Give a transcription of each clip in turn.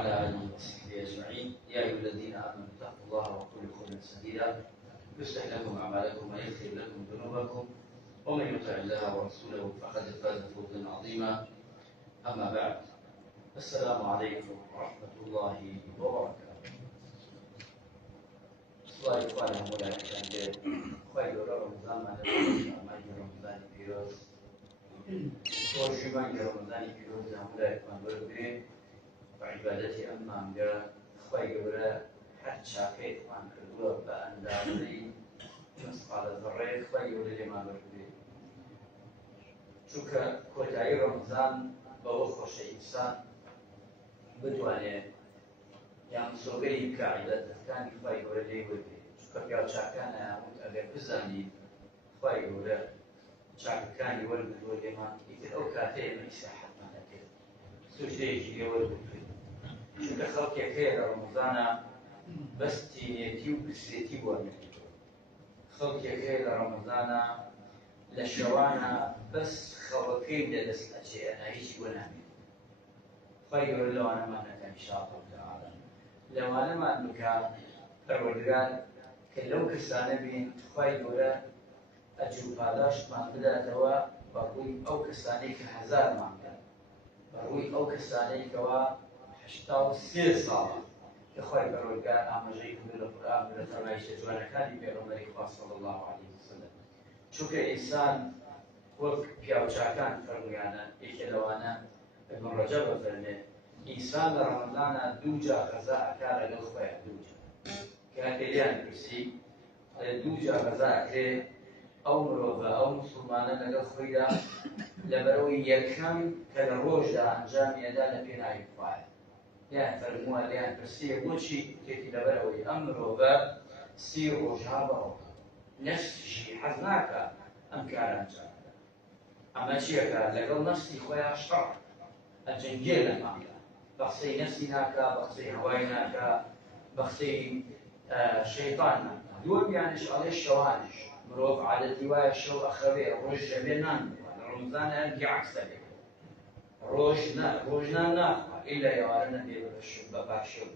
وعلى آله وصحبه أجمعين. يا أيها الذين آمنوا اتقوا الله وقولوا قولا سديدا يصلح لكم أعمالكم ويغفر لكم ذنوبكم ومن يطع الله ورسوله فقد فاز فوزا عظيما. أما بعد، السلام عليكم ورحمة الله وبركاته. الله يقال مولاي خير رمضان ما رمضان فيروز وشيمان رمضان فيروز مولاي كان بربري وعبادتي أمام جرا خير حد شاكيت وان كردوا بأندازي مثقال ذرة خير لما بربري شكرا كوتاي رمضان بوخش إنسان بدوانه يعني سوغي كعبادة كان خير لي ودي شكرا يا شاكانا أجر بزاني خير شاكاني ولد ولما إذا أو كاتي من إساحة ما نكيد سوشيجي ولد شكرا خلقي خير رمضان بس تينيتي وبسيتي وانا خلقي خير رمضان لشوانا بس خلقين جلس أشياء أنا هيش ونامي خير لو أنا ما نكا إن شاء الله تعالى لو أنا ما نكا الرجال كلو كسانة بين خير أجو باداش ما بدأ توا بروي أو كسانة كهزار ما بدأ بروي أو كسانة كوا حشتاو سير صعبة يخوي الرجال أمجيك من القرآن من الفرمايش جوانا كان بيغمري صلى الله عليه وسلم شو كإنسان وقت بيوشاكان فرميانا إكلوانا ابن رجب فرمي إنسان رمضان دوجا غزاء كان للخويا دوجا كاتليان برسي دوجا غزاء كي أو مروفا أو مسلمانا للخويا لبروي يكم كالروج دا أنجام يدا لبينا يفعل يعني فرموها ليان برسي وشي كيتي لبروي أمروفا سيرو جابرو نفس شي حزناك أمكار أنجام أما شيئا لقل نفسي خويا شرع الجنجيل المعنى بخصي نفسي ناكا بخصي هواي ناكا بخصي شيطان دول يعني عليه الشوانش مروف على دواء الشو أخوي روج بينان رمضان أنجي عكس ذلك روجنا ناخا إلا يوارنا بالشب باشو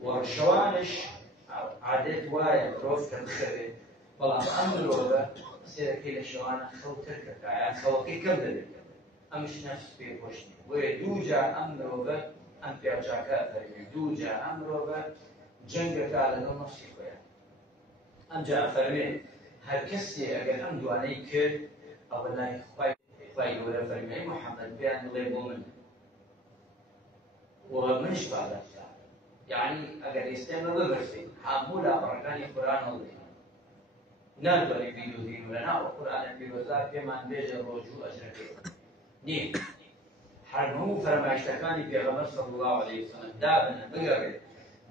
والشوانش عادت وايا مروف كالخبي والله أمروه سير كيل الشوانا خوتك يعني خوكي كمل أمش نفس في وشني ودوجا أمروه أم بيرجعك فريم دوجا أمروه جنگك على النص خويا أم جاء فريم هالكسي أجل أم دوانيك أولا خوي ولا فريم محمد بيان الله مؤمن ومنش بعد يعني أجل يستمر ببرسي حمولا بركاني قرآن الله نربري بيدو دين لنا وقرآن بيروزا كمان بيجا الرجوع أجربي نيم حرمه فرماشتكاني في غمر صلى الله عليه وسلم دابنا بقرب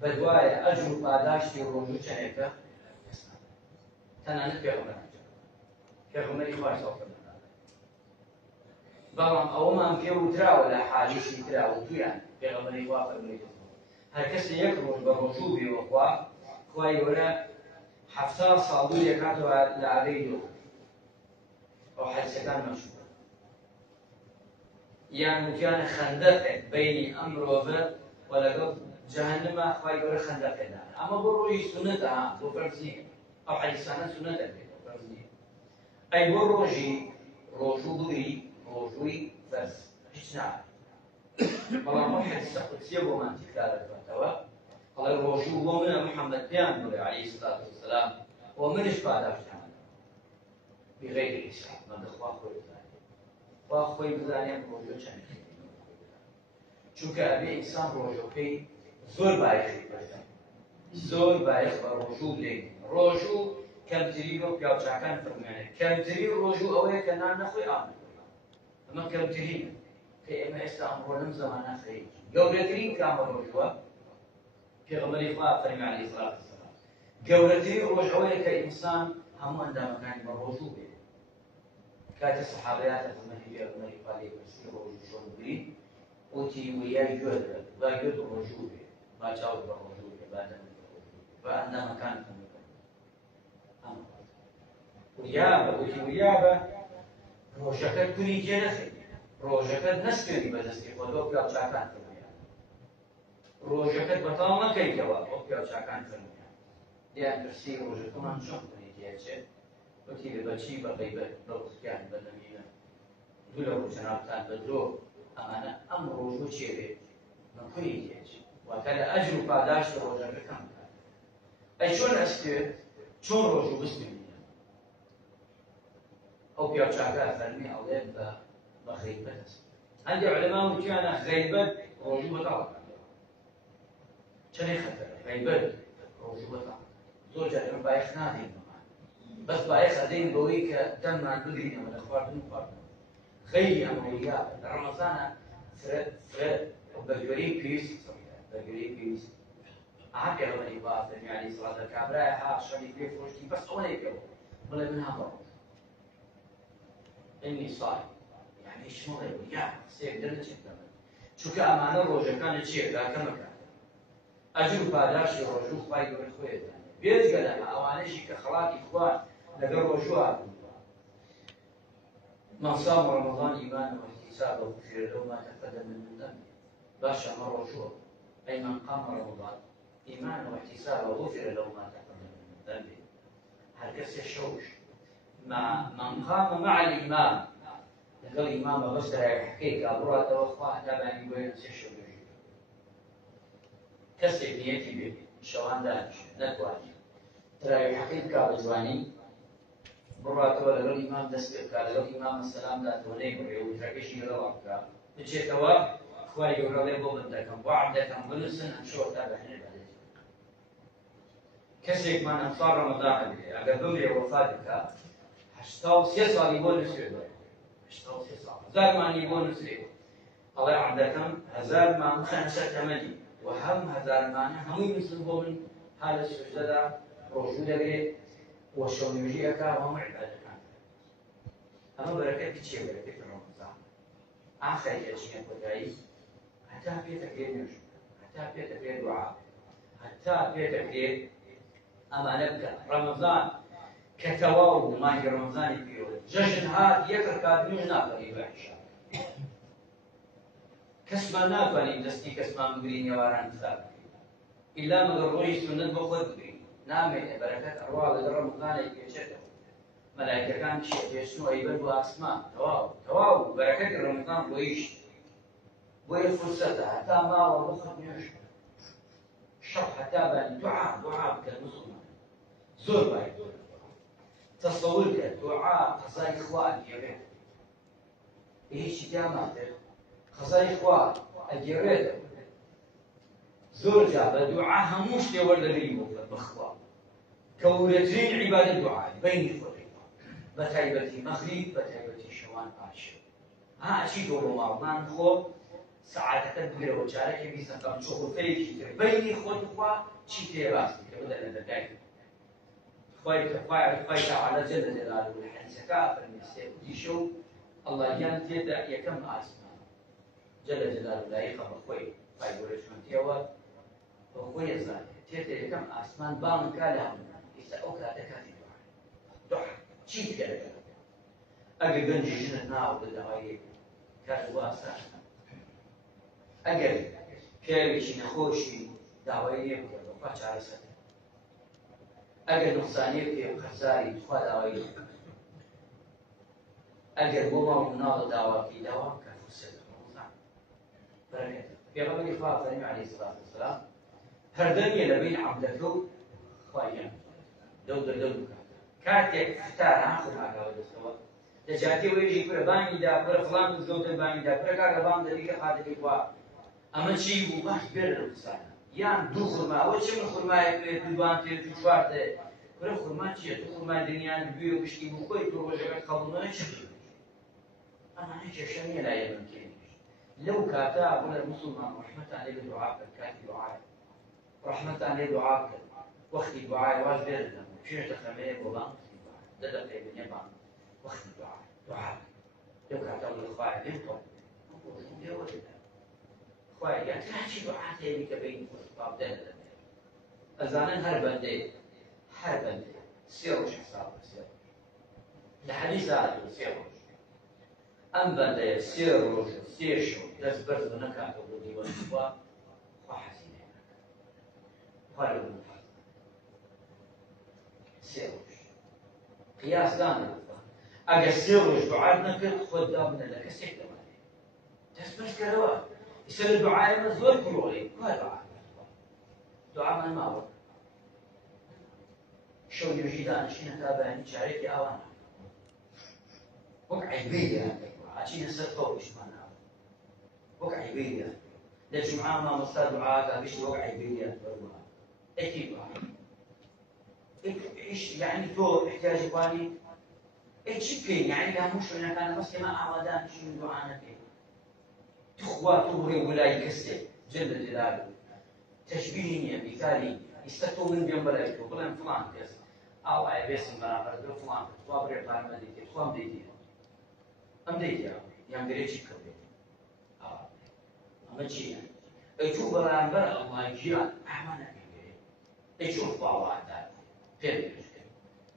بدوايا أجر قاداشتي الرجوع شنكا تنانت في غمر كغمر إخوار صوت الله بلام أو ما أمكيو ترى ولا حاليشي ترى وطيان في غمر إخوار فرميته هالكسي يكرر بالرجوع وإخوار خواهي ولا حفتار صادوية كاتوا لعليه أو حدثان مشهور يعني كان خندق بين أمر وفاء ولقد جهنم أخوي يقول خندق لنا أما بروي سنة بفرزين أو حدثان سنة بفرزين أي بروجي روجوي روجوي فرز إيش نعم والله ما حدث قدسي وما تكلم فتوى قال الرجوع ومن محمد بيان عليه الصلاة والسلام ومنش بعد أفتحنا بغير الإسلام من دخوا أخوي بذاني وأخوي بذاني الرجوع شان چونك أبي إنسان رجوعي زور بايخي زور بايخ الرجوع ليه رجوع كم تريبه بياو شاكان فرمانه كم تريب الرجوع أوه كنان نخوي آمن أما كم تريب كي إما إستعمروا لم زمان خير يوم كام الرجوع في غمر إخوة فرمي عليه الصلاة والسلام قولتي رجعوا كإنسان هم عندما كان مرجوع به كانت الصحابيات أثمني في غمر إخوة ليبرسي رجوع شون بري وتي وياي جود لا جود رجوع به ما جاوب بالرجوع به بعد فعندما كان ويابا وتي ويابا روجكت كوني جنسي روجكت نسكني بدستي خدوك يا شاكان ڕۆژەکەت بەتاڵ نەکەیتەوە ئەو پیاوچاکان فەرموویان دیان پرسی ڕۆژەکەمان چۆن کنی دێچێت وەکی بەچی بە غەیبەت بە وەختیان بە نەمینە دوو لە ڕۆژەناوتان بە درۆ ئەمانە ئەم ڕۆژ بۆ چێوێت مەکوی دێچێت واتە لە ئەجر و پاداش ڕۆژەکە کەم بکات ئەی چۆن ئەستێت چۆن ڕۆژ و بستبینە ئەو پیاوچاکە فەرمی ئەڵێن بە غەیبەت ئەست هەندێک عولەما وتیانە غەیبەت ڕۆژ بەتاڵ چەندێک خەتەرە غەیبەت ڕۆژ بەتاڵ زۆر جار ئێمە بایەخ نادەین بەس بایەخ ئەدەین بەوەی کە دەممان بگرینەوە لە خواردن و خواردن خەیری ئەمەوەیە لە ڕەمەزانە بەگوێرەی پێویستی بەگوێرەی پێویست ئاها پێغەمبەری خوا فەرمی عەلەیهی سەڵات و کابرایە ها شەڕی پێ فرۆشتی بەس ئەوە نەیکەوە بڵێ من هەڵەوە ئینی صائم یعنی شمەڵێ یا قسەیەک دەرنەچێتە من چونکە ئەمانە ڕۆژەکانە چییە کەمەکە ئەجر و پاداشی ڕۆژ و خوای گەورە خۆیەتان بێجگە لەمە ئەوانەشی کە خەڵاتی خوا لەگەڵ ڕۆژوە من صام رمضان إيمانا واحتسابا غفر له ما تقدم من ذنبه باشا ما رجوع أي من قام رمضان إيمانا واحتسابا غفر له ما تقدم من ذنبه هركس الشوش من قام مع الإمام لقال الإمام بس يحكيك أبرات وأخوة تابعني بين الشوش كسر نيتي به شوان دانش نتواني ترى يحكيك أبجواني بڕاتەوە لەگەڵ ئیمام دەست پێ بکات لەگەڵ ئیمام سەلام داتەوە نەیبڕێ و وترەکەشی لەگەڵا بکات بچێتەوە خوای گەورە لێ بۆ من دەکەم وعد دەکەم بنووسن ئەم شەوە تا بەهێنێ بەدەست کەسێکمان ئەمساڵ ڕەمەزانە بێ ئەگەر بمرێ وەفات بکات 83 ساڵی بۆ نووسێتەوە 83 ساڵ هەزارمانی بۆ نووسێت ئەڵێ عەبدەکەم هەزارمان بخەنە سەر تەمەنی و هەم هەزارمانە هەمووی نووسن بۆ من ها لە سوژدەدا ڕۆژوو دەگرێت وشونيجي أكاهم عبادة كان أما بركة كتير بركة رمضان آخر شيء بداية حتى في تكرير نجم حتى في تكرير دعاء حتى في تكرير أما نبدأ رمضان كتواو ما هي رمضان فيه جشن هذا يكر كادمين ناقري بعشاء كسما ناقري دستي كسما مقرين يواران ثابت إلا مقروري سنة بخود مقرين نامێ بەرەکەت ئەڕوا لەگەڵ ڕەمەزانێک پێچێتەوە مەلایکەکان پێشن و ئەیبەر بۆ ئاسمان تەواو بەرەکەتی ڕەمەزان بۆیشت بۆیە فورسەتە هەتا ماوە بخەت نوێژ شەو هەتا بانی دوعا بکەن مسڵمان زۆر باید تەسەوور کە دوعا قەزای خوا ئەگێڕێت هیچی داماتر قەزای خوا ئەگێڕێتەوە زۆر جا بە دوعا هەموو شتێ وەردەگری بخوا كورتين عبادة الدعاء بين خلقه بتايبتي مغرب بتايبتي شوان عاشر أشي دور رمضان خو ساعات تدبر وجارك بيسقم شوف فيك بين خلقه شيء تراس كبدل الدقائق خواي تعالى جل جلاله الحديث كافر المسيح يشوف الله ينتدى يكم أسمان جل جلاله لا يخبر خوي فايقول شو تيوا وخوي زاد تيتا يكم أسمان بان كلام أوكا دكاتي دعاء شيء كذا أجر بنجي جنة ناو بالدعاء كان واسع أجر كيريش نخوشي دعوة يبكي وفاش على سنة أجر نقصان يبكي وخساري تخوى دعوة أجر بوما وناض دعوة في دعوة كفرسة رمضان بركة في غمر إخوة فرمي عليه الصلاة والسلام هردني لبين عبدكو خوايا دو كاتك فتار آخر هذا ودستوا دجاتي ويجي كل باني دا كل فلان زود باني دا كل كار بان ذلك خادك إخوة أما شيء مباح بير الإنسان يان دو خرما وش من خرما يبدوان تشوارت كل خرما شيء دو خرما الدنيا بيو بشتي بخوي تروجك قبلنا شيء أنا هيك شيء لا يمكن لو كاتا ولا المسلمان رحمة عليه دعاء كاتي دعاء رحمة عليه دعاء وقت دعاء واجب شنو تخميه بوبان دلق ابن يبان وقت دعاء لو كانت الله خوايا ينطق خوايا يعني تحكي دعاء تاني كبين باب دلق أزانا هربندي سيروش حساب سيروش الحديث هذا سيروش أم بندي سيروش سيرشو دس برد نكاتو بديوان سوا وحسينه خوا لەو سێ ڕۆژ قیاسدان ئەگەر سێ ڕۆژ دوعات نەکرد خۆت دابنە لە کەسێک دەمانێت دەست بەشکەرەوە ئیسە لە دوعایەمە زۆر کڕۆڵی وا دوعامان ماوە شەو نوێژی دانیشتینە تا بەیانی چارێکی ئاوان وەک عیبەی دیان ئاچینە سەر خۆشمان ناوە وەک عیبەی دیان لە جومعە مامۆستا دوعاکە بشت وەک عیبەی دیان بەروە ئەکی دوعا يعني تۆ احتیاجی خوانی ئەی چی بکەین یعنی لە هەموو شوێنەکانە بەس ئێمە ئامادەنیشین دوعا نەکەین تخوا تۆ بڕێ وەلای کەسێک جل جلاله تشبیهی نییە میثالی ئێستا تۆ من بێم بەلای تۆ بڵێم فڵان کەس ئاوایە بێسم بەرامبەر دۆ فڵان کەس خوا بڕێ پارەمە دەیتێ خوا ئەم دەیتێ ئەم دەیتێ یان گەرێ چی بکەوێت ئەمە چییە ئەی تۆ بەرامبەر ئەڵڵای گیان ئەمە نەکەوێ ئەی چۆن خواواتە پێ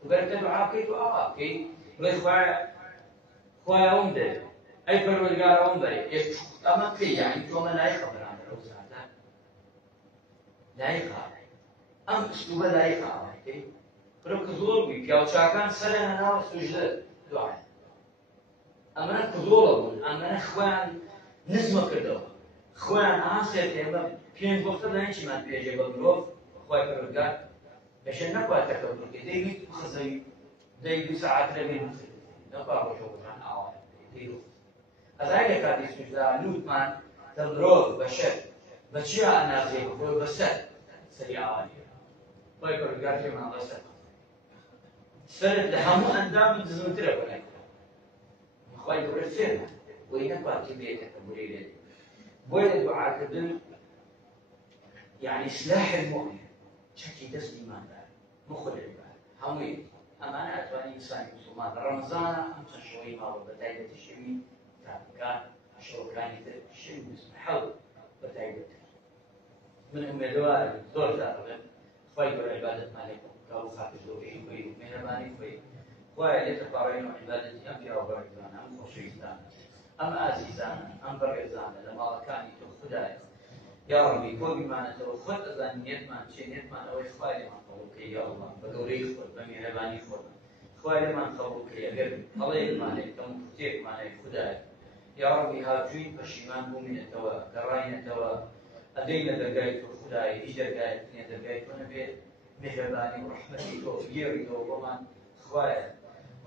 وبرت دعاء دعاء كي خويا وندر اي پروردگار وندر اما كي يعني تو ما لايق برام روزات لايق ام اسلوب لايق كي برو كزول بي بياو چاكان سرنا ناو سجده دعاء اما كزول اما خوان نزم كردو خوان عاصر اما بين وقت لا نشي ما بيجي بروف خويا پروردگار عشان نقوى تكبر ديويد خزي ديويد ساعات لبين نقوى وشوفان أوان ديويد أزايد كان يسمى لوت مان تدروف بشر بشيء أنا زيه هو بسر سريع عالية بايكر جارتي من بسر سرت لهمو أندام دزمتره ولا خوي يقول فين وين نقوى كبير تكبري لي بوين الدعاء كدن يعني سلاح المؤمن شكل دست إيمان مخل العباد هموي أمانة أتواني إنسان مسلمان رمضان أمسا شوي ما بداية الشوي كان أشهر كان الشوي اسمه حول بداية من دوار دور ذا خوي عبادة مالكم كابو خاطر دوري خوي من أماني خوي خوي يتقارين عبادة أنبياء وبرزان أم خوشيزان أم عزيزان أم برزان لما كان يتخذ يا ربي كل ما نتوخذ أذن نيتمان شيء نيتمان أو إخواني ما قبولك يا الله بدوري خود بمهرباني خود إخواني ما قبولك يا غير الله يلمانك كم كتير مانك خداك يا ربي هاجوي بشيمان بومين توا كراين توا أدينا دقايت خداي إجر قايت نيا دقايت ونبي مهرباني ورحمتي تو يري تو ومان إخواني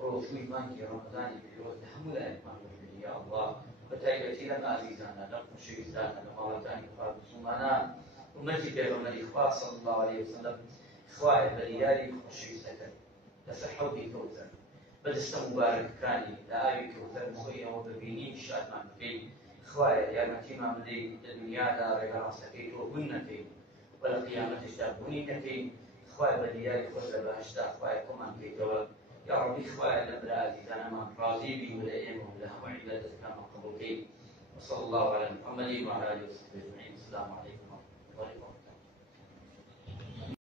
روشوي مانكي رمضاني بيروز تحمل أنمان يا الله بتايبتي لما عزيزانا لكم شيزانا لما وطاني خالد سمانا ومجد يوم الإخوة صلى الله عليه وسلم إخوة بريالي خشيزة تسحوكي كوثر بدست مبارك كاني لآي كوثر مخيا وببيني شاد ما بكي إخوة يا متيما مدي الدنيا دار راسكي وبنتي ولا قيامة اشتابوني نتي إخوة بريالي خسر بهشتا إخوة كمان كيتوا يا ربي إخوة لبلا عزيزانا ما راضي بي ولا إيمه ولا هم عبادتك كما قبولك وصلى الله على محمد وعلى آله وصحبه أجمعين السلام عليكم ورحمة الله وبركاته